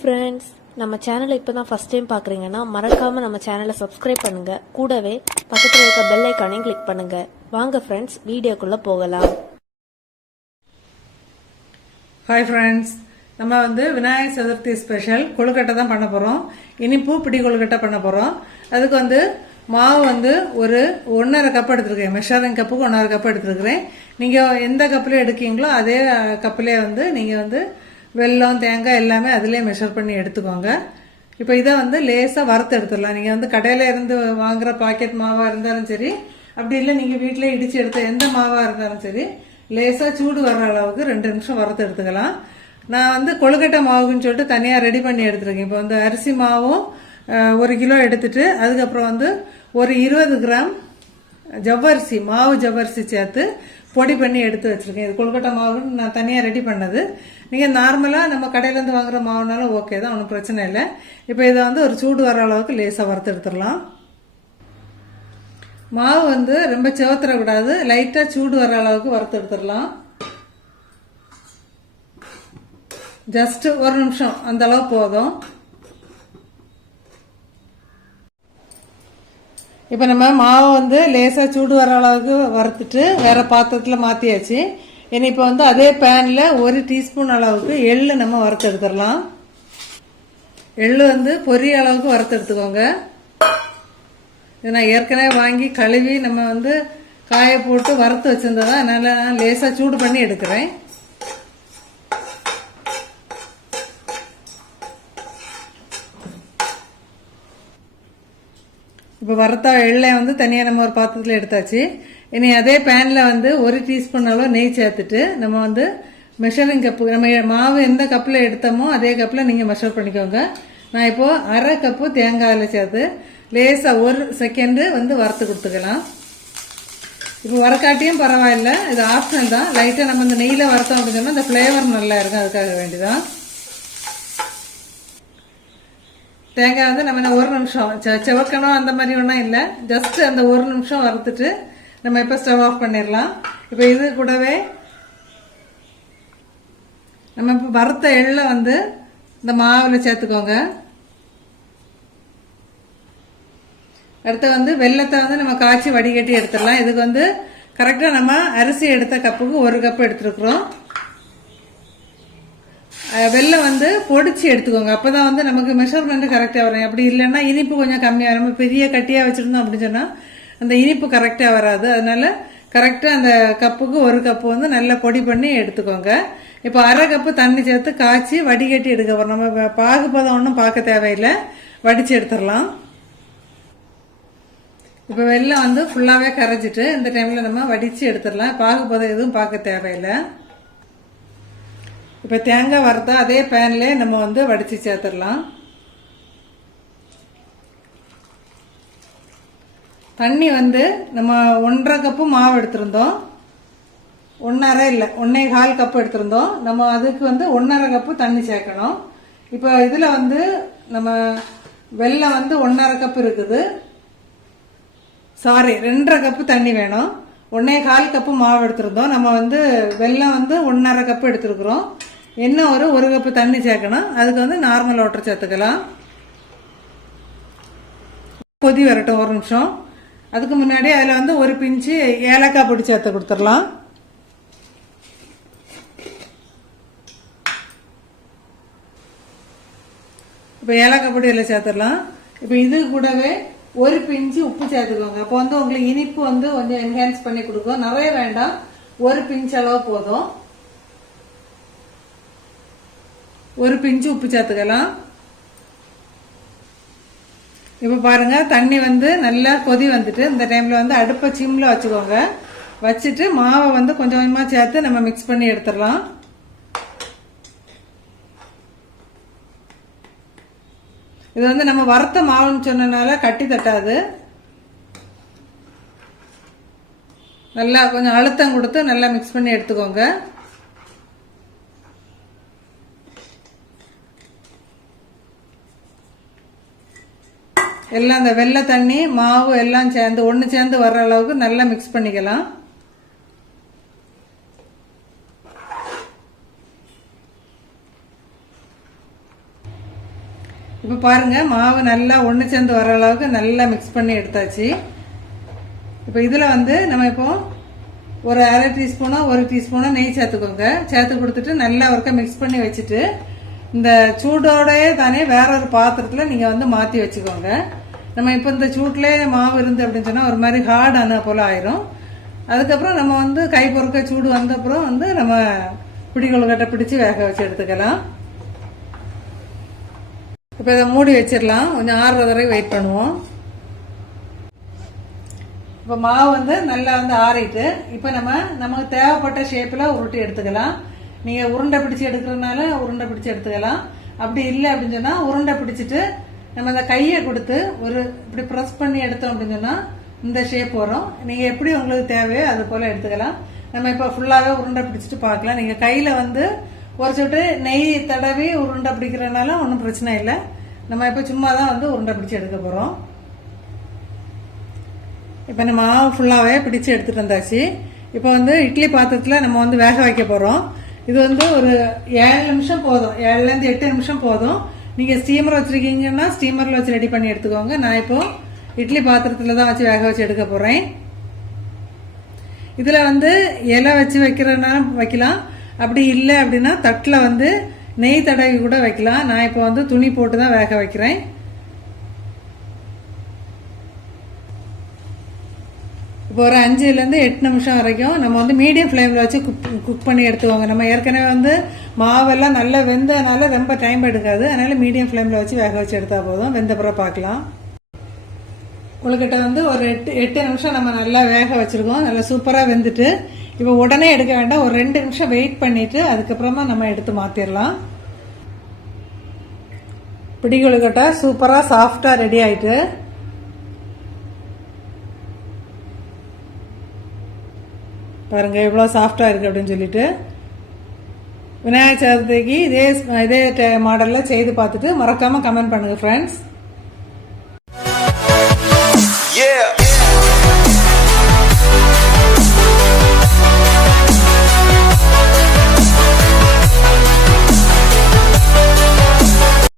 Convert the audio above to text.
Friends நம்ம சேனலை இப்போ தான் ஃபஸ்ட் டைம் பார்க்குறீங்கன்னா மறக்காமல் நம்ம சேனலை சப்ஸ்கிரைப் பண்ணுங்கள் கூடவே பக்கத்தில் இருக்க பெல் ஐக்கானையும் கிளிக் பண்ணுங்கள் வாங்க ஃப்ரெண்ட்ஸ் வீடியோக்குள்ளே போகலாம். ஹாய் ஃப்ரெண்ட்ஸ் நம்ம வந்து விநாயகர் சதுர்த்தி ஸ்பெஷல் கொழுக்கட்டை தான் பண்ண போகிறோம் இனிப்பு பிடி கொழுக்கட்டை பண்ண போகிறோம் அதுக்கு வந்து மாவு வந்து ஒரு ஒன்றரை கப் எடுத்துருக்கேன். மெஷரிங் கப்புக்கு ஒன்றரை கப் எடுத்துருக்கிறேன். நீங்கள் எந்த கப்பில் எடுக்கீங்களோ அதே கப்பிலே வந்து நீங்கள் வந்து வெல்லம் தேங்காய் எல்லாமே அதிலே மெஷர் பண்ணி எடுத்துக்கோங்க. இப்போ இதை வந்து லேசாக வறுத்து எடுத்துடலாம். நீங்கள் வந்து கடையில் இருந்து வாங்குகிற பாக்கெட் மாவாக இருந்தாலும் சரி அப்படி இல்லை நீங்கள் வீட்டிலே இடித்து எடுத்த எந்த மாவாக இருந்தாலும் சரி லேசாக சூடு வர்ற அளவுக்கு ரெண்டு நிமிஷம் வறுத்து எடுத்துக்கலாம். நான் வந்து கொழுக்கட்டை மாவுன்னு சொல்லிட்டு தனியாக ரெடி பண்ணி எடுத்துருக்கேன். இப்போ வந்து அரிசி மாவும் ஒரு கிலோ எடுத்துட்டு அதுக்கப்புறம் வந்து ஒரு இருபது கிராம் ஜவ்வரிசி மாவு ஜவ்வரிசி சேர்த்து பொடி பண்ணி எடுத்து வச்சிருக்கேன். இது கொழுக்கட்டை மாவுன்னு நான் தனியாக ரெடி பண்ணது. நீங்கள் நார்மலாக நம்ம கடையிலேருந்து வாங்குற மாவுனாலும் ஓகே தான் ஒன்றும் பிரச்சனை இல்லை. இப்போ இதை வந்து ஒரு சூடு வர அளவுக்கு லேசாக வறுத்து எடுத்துடலாம். மாவு வந்து ரொம்ப செவத்துறக்கூடாது. லைட்டாக சூடு வர அளவுக்கு வறுத்து எடுத்துடலாம். ஜஸ்ட்டு ஒரு நிமிஷம். அந்தளவு போதும். இப்போ நம்ம மாவை வந்து லேசாக சூடு வர அளவுக்கு வறுத்துட்டு வேற பாத்திரத்தில் மாற்றியாச்சு இனி இப்போ வந்து அதே பேனில் ஒரு டீஸ்பூன் அளவுக்கு எள்ளு நம்ம வறுத்து எடுத்துடலாம். எள்ளு வந்து பொரிய அளவுக்கு வறுத்து எடுத்துக்கோங்க. இது நான் ஏற்கனவே வாங்கி கழுவி நம்ம வந்து காய போட்டு வறுத்து வச்சிருந்ததா அதனால் நான் லேசாக சூடு பண்ணி எடுக்கிறேன். இப்போ வறுத்த எள்ளை வந்து தனியாக நம்ம ஒரு பாத்திரத்தில் எடுத்தாச்சு. இனி அதே பேனில் வந்து ஒரு டீஸ்பூன் அளவு நெய் சேர்த்துட்டு நம்ம வந்து மெஷரிங் கப்பு நம்ம மாவு எந்த கப்பில் எடுத்தோமோ அதே கப்பில் நீங்கள் மெஷர் பண்ணிக்கோங்க. நான் இப்போது அரை கப்பு தேங்காயில் சேர்த்து லேசாக ஒரு செகண்டு வந்து வறுத்து கொடுத்துக்கலாம். இப்போ வரக்காட்டியும் பரவாயில்ல இது ஆப்ஷனல் தான். லைட்டாக நம்ம இந்த நெய்யில் வறுத்தோம் அப்படின்னு சொன்னால் இந்த ஃப்ளேவர் நல்லா இருக்கும் அதுக்காக வேண்டிதான். தேங்காய் வந்து நம்ம என்ன ஒரு நிமிஷம் செ- செவக்கணும் அந்த மாதிரி ஒன்றும் இல்லை. ஜஸ்ட் அந்த ஒரு நிமிஷம் வறுத்துட்டு நம்ம இப்போ ஸ்டவ் ஆஃப் பண்ணிடலாம். இப்போ இது கூடவே நம்ம இப்போ வறுத்த எள்ளை வந்து இந்த மாவில் சேர்த்துக்கோங்க. அடுத்து வந்து வெள்ளத்தை வந்து நம்ம காய்ச்சி வடிகட்டி எடுத்துடலாம். இதுக்கு வந்து கரெக்டாக நம்ம அரிசி எடுத்த கப்புக்கு ஒரு கப் எடுத்துருக்குறோம். வெள்ளம் வந்து பொடிச்சு எடுத்துக்கோங்க. அப்பதான் வந்து நமக்கு மெஷர்மெண்ட் கரெக்டாக வரும். அப்படி இல்லைன்னா இனிப்பு கொஞ்சம் கம்மியாக நம்ம பெரிய கட்டியாக வச்சுருந்தோம் அப்படின்னு சொன்னால் அந்த இனிப்பு கரெக்டாக வராது. அதனால கரெக்டாக அந்த கப்புக்கு ஒரு கப்பு வந்து நல்லா பொடி பண்ணி எடுத்துக்கோங்க. இப்போ அரை கப்பு தண்ணி சேர்த்து காய்ச்சி வடிகட்டி எடுக்க போகிறோம் நம்ம பாகுபதம் ஒன்றும் பார்க்க தேவையில்லை. வடிச்சு எடுத்துடலாம். இப்போ வெள்ளம் வந்து ஃபுல்லாகவே கரைச்சிட்டு இந்த டைமில் நம்ம வடித்து எடுத்துடலாம். பாகுபதம் எதுவும் பார்க்க தேவையில்லை. இப்போ தேங்காய் வறுத்தா அதே பேன்லேயே நம்ம வந்து வடித்து சேர்த்துடலாம். தண்ணி வந்து நம்ம ஒன்றரை கப்பு மாவு எடுத்திருந்தோம். ஒன்றரை இல்லை ஒன்றே கால் கப்பு எடுத்திருந்தோம். நம்ம அதுக்கு வந்து ஒன்றரை கப்பு தண்ணி சேர்க்கணும். இப்போ இதில் வந்து நம்ம வெள்ளம் வந்து ஒன்றரை கப்பு இருக்குது. சாரி ரெண்டரை கப்பு தண்ணி வேணும். ஒன்னே கால் கப்பு மாவு எடுத்திருந்தோம். நம்ம வந்து வெல்லம் வந்து ஒன்றரை கப்பு எடுத்துருக்குறோம். இன்னும் ஒரு ஒரு கப்பு தண்ணி சேர்க்கணும். அதுக்கு வந்து நார்மல் வாட்டர் சேர்த்துக்கலாம். கொதி வரட்டும் ஒரு நிமிஷம். அதுக்கு முன்னாடி அதில் வந்து ஒரு பிஞ்சு ஏலக்காய் பொடி சேர்த்து கொடுத்துடலாம். இப்போ ஏலக்காய் பொடி இதில் சேர்த்துடலாம். இப்போ இது கூடவே ஒரு பிஞ்சு உப்பு சேர்த்துக்கோங்க. அப்போ வந்து உங்களுக்கு இனிப்பு வந்து கொஞ்சம் என்ஹான்ஸ் பண்ணி கொடுக்கும். நிறைய வேண்டாம். ஒரு பிஞ்ச் அளவு போதும். ஒரு பிஞ்சு உப்பு சேர்த்துக்கலாம். இப்போ பாருங்க தண்ணி வந்து நல்லா கொதி வந்துட்டு இந்த டைம்ல வந்து அடுப்பை சிம்ல வச்சுக்கோங்க. வச்சுட்டு மாவை வந்து கொஞ்சம் கொஞ்சமாக சேர்த்து நம்ம மிக்ஸ் பண்ணி எடுத்துடலாம். இது வந்து நம்ம வறுத்த மாவுன்னு சொன்னனால கட்டி தட்டாது. நல்லா கொஞ்சம் அழுத்தம் கொடுத்து நல்லா மிக்ஸ் பண்ணி எடுத்துக்கோங்க. எல்லாம் இந்த வெள்ளை தண்ணி மாவு எல்லாம் சேர்ந்து ஒன்று சேர்ந்து வர்ற அளவுக்கு நல்லா மிக்ஸ் பண்ணிக்கலாம். இப்போ பாருங்கள் மாவு நல்லா ஒன்று சேர்ந்து வர அளவுக்கு நல்லா மிக்ஸ் பண்ணி எடுத்தாச்சு. இப்போ இதில் வந்து நம்ம இப்போ ஒரு அரை டீஸ்பூனோ ஒரு டீஸ்பூனோ நெய் சேர்த்துக்கோங்க. சேர்த்து கொடுத்துட்டு நல்லா ஒருக்க மிக்ஸ் பண்ணி வச்சுட்டு இந்த சூடோடையே தானே வேற ஒரு பாத்திரத்தில் நீங்கள் வந்து மாற்றி வச்சுக்கோங்க. நம்ம இப்போ இந்த சூட்லேயே மாவு இருந்து அப்படின்னு சொன்னால் ஒரு மாதிரி ஹார்டான போல் ஆயிரும். அதுக்கப்புறம் நம்ம வந்து கை பொறுக்க சூடு வந்தப்புறம் வந்து நம்ம பிடிக்கொழுக்கட்டை பிடிச்சி வேக வச்சு எடுத்துக்கலாம். இப்போ இதை மூடி வச்சிடலாம். கொஞ்சம் ஆறுற வரைக்கும் வெயிட் பண்ணுவோம். இப்போ மாவு வந்து நல்லா வந்து ஆறிட்டு இப்போ நம்ம நமக்கு தேவைப்பட்ட ஷேப்பில் உருட்டி எடுத்துக்கலாம். நீங்கள் உருண்டை பிடிச்சி எடுக்கிறதுனால உருண்டை பிடிச்சி எடுத்துக்கலாம். அப்படி இல்லை அப்படின்னு சொன்னால் உருண்டை பிடிச்சிட்டு நம்ம அந்த கையை கொடுத்து ஒரு இப்படி ப்ரெஸ் பண்ணி எடுத்தோம் அப்படின்னு சொன்னால் இந்த ஷேப் வரும். நீங்கள் எப்படி உங்களுக்கு தேவையோ அது போல் எடுத்துக்கலாம். நம்ம இப்போ ஃபுல்லாகவே உருண்டை பிடிச்சிட்டு பார்க்கலாம். நீங்கள் கையில் வந்து ஒரு சொட்டு நெய் தடவி உருண்டை பிடிக்கிறனால ஒன்றும் பிரச்சனை இல்லை. நம்ம இப்போ சும்மா தான் வந்து உருண்டை பிடிச்சி எடுக்க போகிறோம் இப்போ நம்ம மாவு ஃபுல்லாகவே பிடிச்சி எடுத்துகிட்டு வந்தாச்சு. இப்போ வந்து இட்லி பாத்திரத்தில் நம்ம வந்து வேக வைக்க போகிறோம் இது வந்து ஒரு ஏழு நிமிஷம் போதும். ஏழுலேருந்து எட்டு நிமிஷம் போதும். நீங்கள் ஸ்டீமர் வச்சுருக்கீங்கன்னா ஸ்டீமரில் வச்சு ரெடி பண்ணி எடுத்துக்கோங்க. நான் இப்போ இட்லி பாத்திரத்தில் தான் வச்சு வேக வச்சு எடுக்க போகிறேன் இதில் வந்து இலை வச்சு வைக்கிறனா வைக்கலாம். அப்படி இல்லை அப்படின்னா தட்டில் வந்து நெய் தடவி கூட வைக்கலாம். நான் இப்போ வந்து துணி போட்டு தான் வேக வைக்கிறேன். இப்போ ஒரு அஞ்சுலேருந்து எட்டு நிமிஷம் வரைக்கும் நம்ம வந்து மீடியம் ஃப்ளேமில் வச்சு குக் குக் பண்ணி எடுத்துக்கோங்க. நம்ம ஏற்கனவே வந்து மாவெல்லாம் நல்லா வெந்ததுனால ரொம்ப டைம் எடுக்காது. அதனால் மீடியம் ஃப்ளேமில் வச்சு வேக வச்சு எடுத்தால் போதும். வெந்தப்புறம் பார்க்கலாம். உங்கள்கிட்ட வந்து ஒரு எட்டு எட்டு நிமிஷம் நம்ம நல்லா வேக வச்சுருக்கோம். நல்லா சூப்பராக வெந்துட்டு. இப்போ உடனே எடுக்க வேண்டாம். ஒரு ரெண்டு நிமிஷம் வெயிட் பண்ணிவிட்டு அதுக்கப்புறமா நம்ம எடுத்து மாற்றிடலாம் பிடி கொழுக்கட்டை சூப்பராக சாஃப்டாக ரெடி ஆயிட்டு. பாருங்கள் எவ்வளோ சாஃப்டாக இருக்குது அப்படின்னு சொல்லிட்டு. விநாயகர் சதுர்த்திக்கு இதே இதே மாடலில் செய்து பார்த்துட்டு மறக்காமல் கமெண்ட் பண்ணுங்கள் ஃப்ரெண்ட்ஸ்